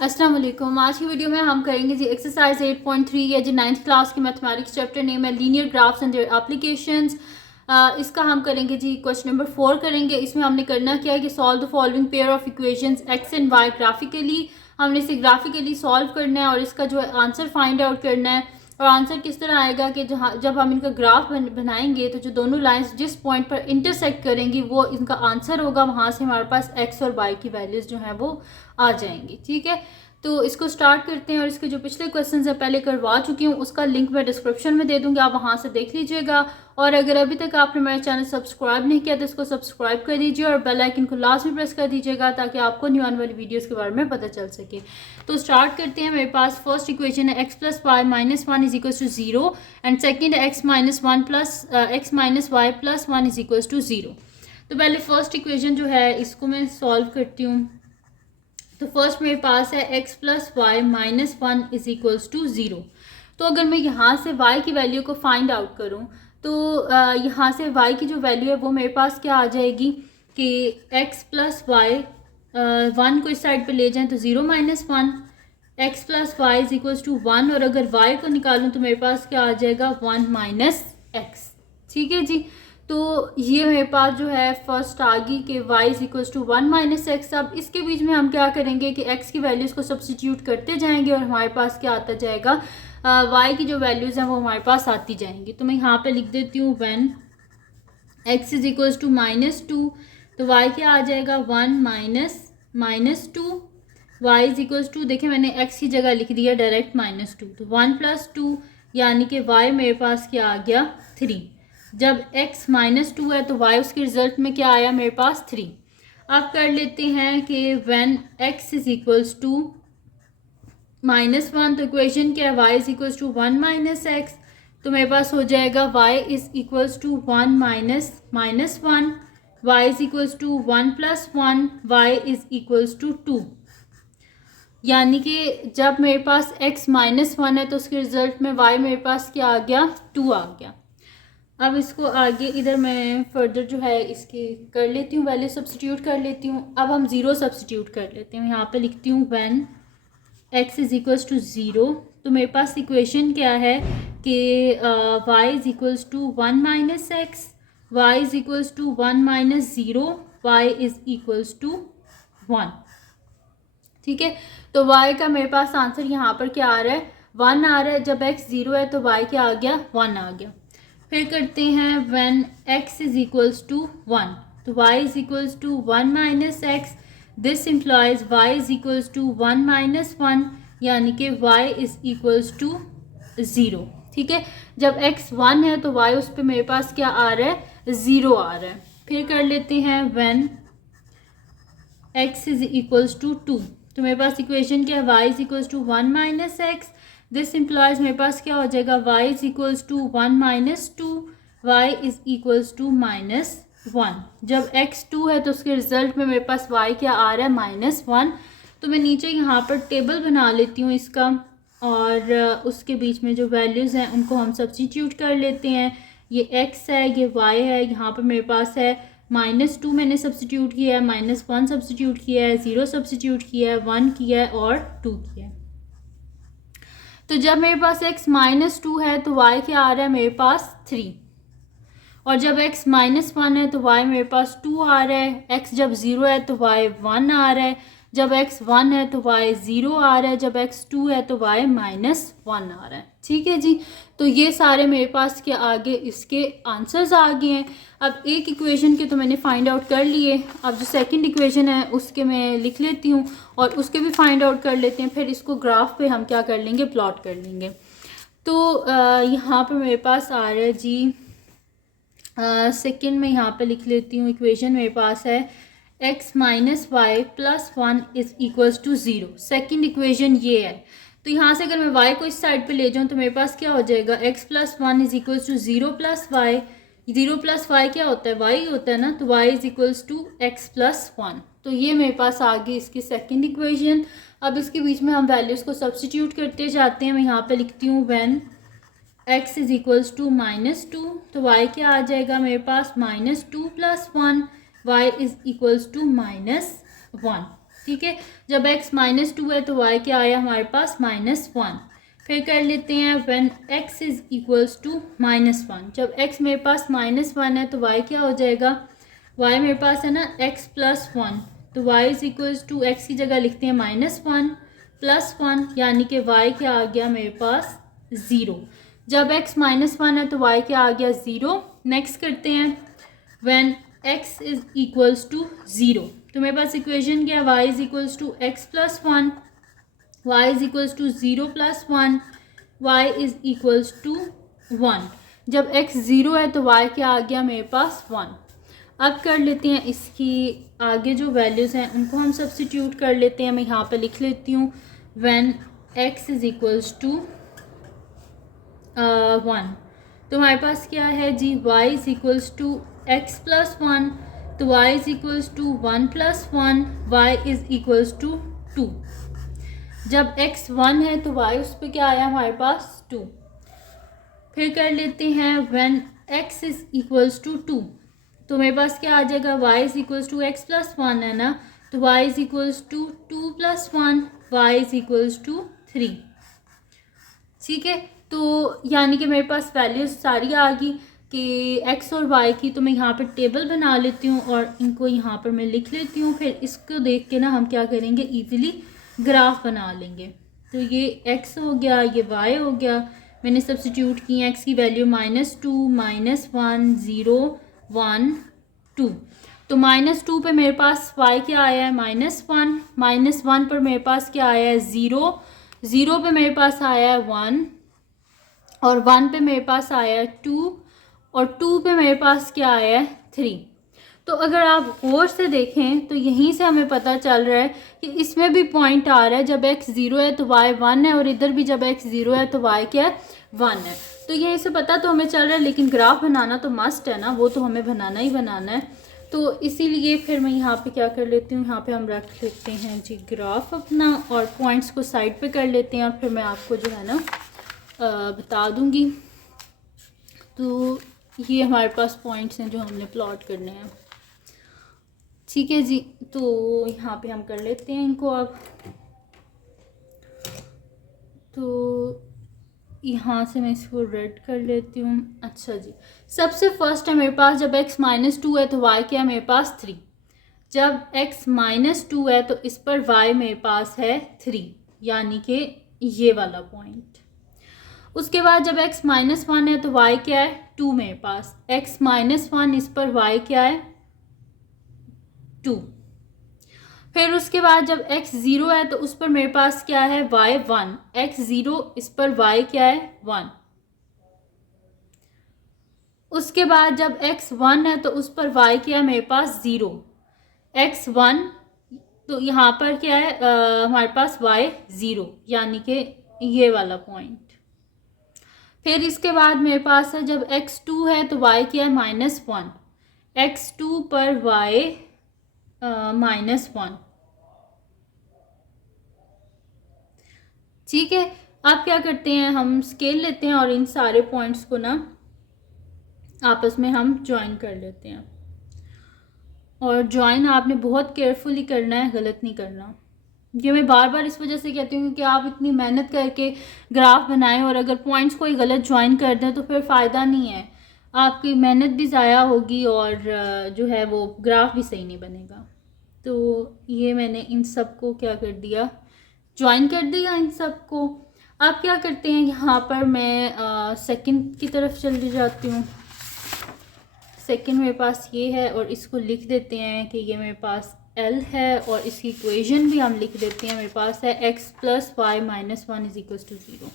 अस्सलाम वालेकुम। आज की वीडियो में हम करेंगे जी एक्सरसाइज 8.3 या जी 9th क्लास की मैथमेटिक्स चैप्टर नेम है linear graphs and their applications. इसका हम करेंगे जी क्वेश्चन नंबर 4 करेंगे। इसमें हमने करना क्या है कि solve the following pair of equations X and Y graphically. हमने इसे ग्राफिकली सॉल्व करना है और इसका जो है आंसर फाइंड आउट करना है। और आंसर किस तरह आएगा कि जहाँ जब हम इनका ग्राफ बनाएंगे तो जो दोनों लाइंस जिस पॉइंट पर इंटरसेक्ट करेंगी वो इनका आंसर होगा। वहाँ से हमारे पास एक्स और वाई की वैल्यूज़ जो हैं वो आ जाएंगी। ठीक है, तो इसको स्टार्ट करते हैं। और इसके जो पिछले क्वेश्चन है पहले करवा चुकी हूँ, उसका लिंक मैं डिस्क्रिप्शन में दे दूँगी, आप वहाँ से देख लीजिएगा। और अगर अभी तक आपने मेरा चैनल सब्सक्राइब नहीं किया तो इसको सब्सक्राइब कर दीजिए और बेल आइकन को लाजमी प्रेस कर दीजिएगा ताकि आपको न्यू आने वाली वीडियोस के बारे में पता चल सके। तो स्टार्ट करते हैं। मेरे पास फर्स्ट इक्वेशन है x plus y minus one is equal to zero and second है x minus one plus x minus y plus one is equal to zero. तो पहले फर्स्ट इक्वेशन जो है इसको मैं सॉल्व करती हूँ। तो फर्स्ट मेरे पास है x plus y minus one is equals to zero. तो अगर मैं यहाँ से y की वैल्यू को फाइंड आउट करूँ तो यहाँ से y की जो वैल्यू है वो मेरे पास क्या आ जाएगी कि x प्लस वाई वन को इस साइड पे ले जाएं तो zero minus one, x plus y is equals to one. और अगर y को निकालूँ तो मेरे पास क्या आ जाएगा वन माइनस एक्स। ठीक है जी, तो ये मेरे पास जो है फर्स्ट आ गई कि y is equals to one minus x. अब इसके बीच में हम क्या करेंगे कि x की वैल्यूज़ को सब्स्टिट्यूट करते जाएंगे और हमारे पास क्या आता जाएगा y की जो वैल्यूज़ हैं वो हमारे पास आती जाएंगी। तो मैं यहाँ पे लिख देती हूँ when x is equals to minus two, तो y क्या आ जाएगा one minus two. y is equals to, देखिए मैंने x की जगह लिख दिया डायरेक्ट माइनस टू, तो वन प्लस टू यानी कि y मेरे पास क्या आ गया थ्री। जब x माइनस टू है तो y उसके रिजल्ट में क्या आया मेरे पास थ्री। अब कर लेते हैं कि when x is equals to minus one, तो इक्वेशन क्या है y is equals to one minus x. तो मेरे पास हो जाएगा y is equals to one minus one, y is equals to one plus one, y is equals to two. यानी कि जब मेरे पास x माइनस वन है तो उसके रिजल्ट में y मेरे पास क्या आ गया टू आ गया। अब इसको आगे इधर मैं फर्दर जो है इसकी कर लेती हूँ, वैल्यू सब्स्टिट्यूट कर लेती हूँ। अब हम ज़ीरो सब्स्टिट्यूट कर लेते हैं। यहाँ पे लिखती हूँ when x is equals to zero. तो मेरे पास इक्वेशन क्या है कि y is equals to one minus x, y is equals to one minus zero, y is equals to one. ठीक है, तो y का मेरे पास आंसर यहाँ पर क्या आ रहा है वन आ रहा है। जब x ज़ीरो है तो y क्या आ गया वन आ गया। फिर करते हैं when x is equals to one, तो y is equals to one minus x, this implies y is equals to one minus one, यानी कि y is equals to zero. ठीक है, जब x वन है तो y उस पर मेरे पास क्या आ रहा है ज़ीरो आ रहा है। फिर कर लेते हैं when x is equals to two, तो मेरे पास इक्वेशन क्या है y is equals to one minus x, this implies मेरे पास क्या हो जाएगा y is equals to one minus two, y is equals to minus one. जब x टू है तो उसके रिजल्ट में मेरे पास y क्या आ रहा है माइनस वन। तो मैं नीचे यहाँ पर टेबल बना लेती हूँ इसका और उसके बीच में जो वैल्यूज़ हैं उनको हम सब्स्टिट्यूट कर लेते हैं। ये x है, ये y है, यहाँ पर मेरे पास है माइनस टू मैंने सब्स्टिट्यूट किया है, माइनस वन सब्स्टिट्यूट किया है, ज़ीरो सब्स्टिट्यूट किया है, वन किया है और टू किया है। तो जब मेरे पास x माइनस टू है तो y क्या आ रहा है मेरे पास थ्री। और जब x माइनस वन है तो y मेरे पास टू आ रहा है। x जब ज़ीरो है तो y वन आ रहा है, जब x वन है तो y ज़ीरो आ रहा है, जब x टू है तो y माइनस वन आ रहा है। ठीक है जी, तो ये सारे मेरे पास के आगे इसके आंसर्स आ गए हैं। अब एक इक्वेशन के तो मैंने फाइंड आउट कर लिए, अब जो सेकंड इक्वेशन है उसके मैं लिख लेती हूँ और उसके भी फाइंड आउट कर लेते हैं। फिर इसको ग्राफ पे हम क्या कर लेंगे प्लॉट कर लेंगे। तो यहाँ पे मेरे पास आ रहा है जी सेकेंड में यहाँ पे लिख लेती हूँ। इक्वेशन मेरे पास है x minus y plus one is equals to zero. Second equation ये है, तो यहाँ से अगर मैं y को इस साइड पे ले जाऊँ तो मेरे पास क्या हो जाएगा x plus one is equals to zero plus y. Zero plus y क्या होता है y होता है ना, तो y is equals to x plus one. तो ये मेरे पास आ गई इसकी सेकेंड इक्वेशन। अब इसके बीच में हम वैल्यूज़ को सब्स्टिट्यूट करते जाते हैं। मैं यहाँ पे लिखती हूँ when x is equals to minus two, तो y क्या आ जाएगा मेरे पास minus two plus one, y is equals to minus one. ठीक है। जब x -2 है तो y क्या आया हमारे पास -1। फिर कर लेते हैं when x is equals to -1। जब x मेरे पास -1 है तो y क्या हो जाएगा, y मेरे पास है ना x + 1, तो y is equals to x की जगह लिखते हैं -1 + 1, यानी कि y क्या आ गया मेरे पास 0। जब x -1 है तो y क्या आ गया 0। नेक्स्ट करते हैं when x is equals to 0, तो मेरे पास इक्वेशन क्या है, y is equals to x + 1, y is equals to 0 + 1, y is equals to 1। जब x 0 है तो y क्या आ गया मेरे पास 1। अब कर लेते हैं इसकी आगे जो वैल्यूज़ हैं उनको हम सब्स्टिट्यूट कर लेते हैं। मैं यहाँ पे लिख लेती हूँ when x is equals to 1, तो हमारे पास क्या है जी, y is equals to x + 1, तो y is equals to 1 + 1, y is equals to 2। जब x 1 है तो y उस पर क्या आया हमारे पास 2। फिर कर लेते हैं when x is equals to 2, तो मेरे पास क्या आ जाएगा, y is equals to x + 1 है ना, तो y is equals to 2 + 1, y is equals to 3। ठीक है, तो यानी कि मेरे पास वैल्यूज सारी आ गई कि x और y की। तो मैं यहाँ पर टेबल बना लेती हूँ और इनको यहाँ पर मैं लिख लेती हूँ। फिर इसको देख के ना हम क्या करेंगे, ईजिली ग्राफ बना लेंगे। तो ये x हो गया, ये y हो गया, मैंने सब्स्टिट्यूट की x की वैल्यू -2 -1 0 1 2, तो -2 पे मेरे पास y क्या आया है -1, -1 पर मेरे पास क्या आया है 0, 0 पे मेरे पास आया है 1, और 1 पे मेरे पास आया है 2, और 2 पे मेरे पास क्या आया है 3। तो अगर आप गौर से देखें तो यहीं से हमें पता चल रहा है कि इसमें भी पॉइंट आ रहा है, जब x 0 है तो y 1 है, और इधर भी जब x 0 है तो y क्या है 1 है। तो यहीं से पता तो हमें चल रहा है, लेकिन ग्राफ बनाना तो मस्ट है ना, वो तो हमें बनाना ही बनाना है। तो इसीलिए फिर मैं यहाँ पे क्या कर लेती हूँ, यहाँ पे हम रख लेते हैं जी ग्राफ अपना, और पॉइंट्स को साइड पे कर लेते हैं, और फिर मैं आपको जो है ना बता दूँगी। तो ये हमारे पास पॉइंट्स हैं जो हमने प्लॉट करने हैं। ठीक है जी, तो यहाँ पे हम कर लेते हैं इनको। अब तो यहाँ से मैं इसको रेड कर लेती हूँ। अच्छा जी, सबसे फर्स्ट है मेरे पास, जब x -2 है तो y क्या है मेरे पास 3। जब x -2 है तो इस पर y मेरे पास है 3, यानी कि ये वाला पॉइंट। उसके बाद जब x -1 है तो y क्या है 2 मेरे पास, x -1 इस पर y क्या है 2। फिर उसके बाद जब x 0 है तो उस पर मेरे पास क्या है y 1, x 0 इस पर y क्या है 1। उसके बाद जब x 1 है तो उस पर y क्या है मेरे पास 0, x 1, तो यहाँ पर क्या है हमारे पास y 0, यानी कि ये वाला पॉइंट। फिर इसके बाद मेरे पास है जब x 2 है तो y क्या है -1, x 2 पर y -1। ठीक है, अब क्या करते हैं, हम स्केल लेते हैं और इन सारे पॉइंट्स को ना आपस में हम ज्वाइन कर लेते हैं। और ज्वाइन आपने बहुत केयरफुली करना है, गलत नहीं करना। ये मैं बार बार इस वजह से कहती हूँ कि आप इतनी मेहनत करके ग्राफ बनाएं और अगर पॉइंट्स कोई गलत ज्वाइन कर दें तो फिर फ़ायदा नहीं है, आपकी मेहनत भी ज़ाया होगी और जो है वो ग्राफ भी सही नहीं बनेगा। तो ये मैंने इन सब को क्या कर दिया, ज्वाइन कर दिया इन सब को। अब क्या करते हैं, यहाँ पर मैं सेकंड की तरफ चली जाती हूँ। सेकंड मेरे पास ये है और इसको लिख देते हैं कि ये मेरे पास L है, और इसकी इक्वेशन भी हम लिख देते हैं। मेरे पास है x + y - 1 = 0,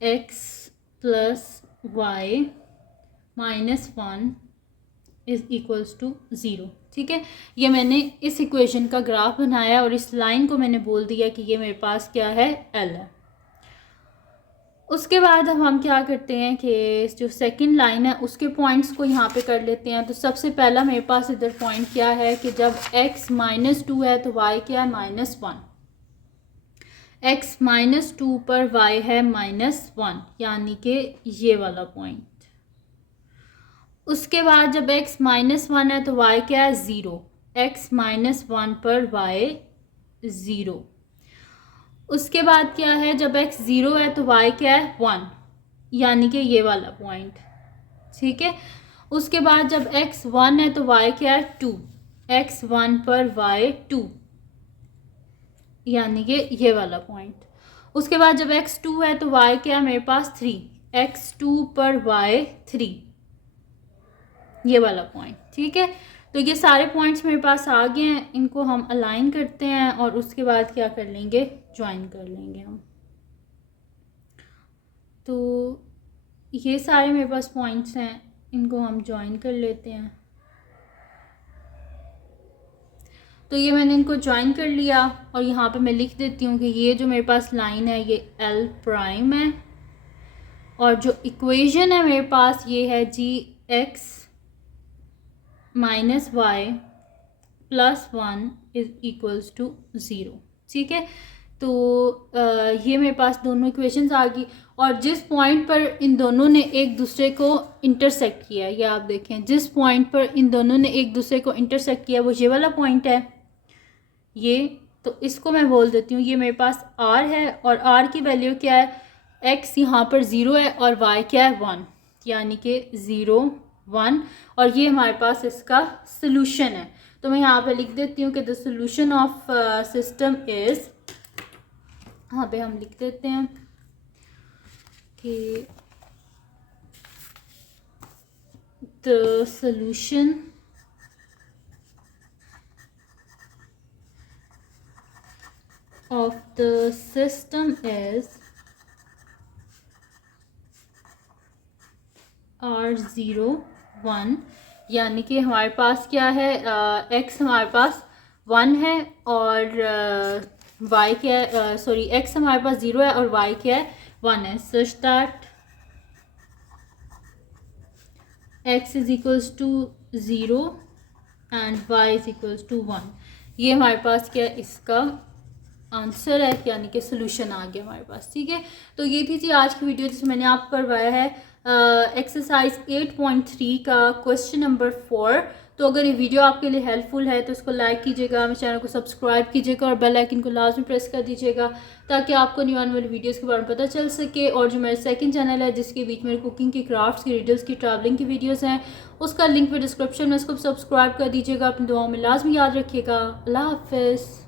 x + y - 1 = 0। ठीक है, ये मैंने इस इक्वेशन का ग्राफ बनाया और इस लाइन को मैंने बोल दिया कि ये मेरे पास क्या है L है। उसके बाद अब हम क्या करते हैं कि जो सेकंड लाइन है उसके पॉइंट्स को यहाँ पे कर लेते हैं। तो सबसे पहला मेरे पास इधर पॉइंट क्या है कि जब x -2 है तो y क्या है -1, x -2 पर y है -1, यानी कि ये वाला पॉइंट। उसके बाद जब x -1 है तो y क्या है 0, x -1 पर y ज़ीरो। उसके बाद क्या है, जब x ज़ीरो है तो y क्या है 1, यानी कि ये वाला पॉइंट, ठीक है। उसके बाद जब x 1 है तो y क्या है 2, x 1 पर y 2, यानी कि ये वाला पॉइंट। उसके बाद जब x 2 है तो y क्या है मेरे पास 3, x 2 पर y 3, ये वाला पॉइंट, ठीक है। तो ये सारे पॉइंट्स मेरे पास आ गए हैं, इनको हम अलाइन करते हैं और उसके बाद क्या कर लेंगे, ज्वाइन कर लेंगे हम। तो ये सारे मेरे पास पॉइंट्स हैं, इनको हम ज्वाइन कर लेते हैं। तो ये मैंने इनको ज्वाइन कर लिया और यहाँ पे मैं लिख देती हूँ कि ये जो मेरे पास लाइन है ये L प्राइम है, और जो इक्वेशन है मेरे पास ये है जी x minus y plus 1 is equals to 0, ठीक है। तो ये मेरे पास दोनों इक्वेशंस आ गई, और जिस पॉइंट पर इन दोनों ने एक दूसरे को इंटरसेक्ट किया, ये आप देखें, जिस पॉइंट पर इन दोनों ने एक दूसरे को इंटरसेक्ट किया वो ये वाला पॉइंट है ये। तो इसको मैं बोल देती हूँ, ये मेरे पास r है, और r की वैल्यू क्या है, x यहाँ पर 0 है और y क्या है 1, यानी कि 0 1, और ये हमारे पास इसका सोल्यूशन है। तो मैं यहाँ पे लिख देती हूँ कि the solution of system is, यहाँ पे हम लिख देते हैं कि the solution of the system is R0 1, यानी कि हमारे पास क्या है, x हमारे पास 1 है और y क्या है, सॉरी x हमारे पास 0 है और y क्या है 1 है, such that x is equals to 0 and y is equals to 1। ये हमारे पास क्या है, इसका आंसर है, यानी कि सोल्यूशन आ गया हमारे पास, ठीक है। तो ये थी जी आज की वीडियो जिसमें मैंने आपको करवाया है एक्सरसाइज 8.3 का क्वेश्चन नंबर 4। तो अगर ये वीडियो आपके लिए हेल्पफुल है तो इसको लाइक कीजिएगा, मेरे चैनल को सब्सक्राइब कीजिएगा और बेल आइकन को लाजमी प्रेस कर दीजिएगा ताकि आपको न्यू आने वाली वीडियोज़ के बारे में पता चल सके। और जो मेरा सेकंड चैनल है जिसके बीच में कुकिंग की, क्राफ्ट्स की, रिडल्स की, ट्रैवलिंग की वीडियोज़ हैं, उसका लिंक भी डिस्क्रिप्शन में, इसको सब्सक्राइब कर दीजिएगा। अपनी दुआओं में लाजमी याद रखिएगा। अल्लाह हाफिज़।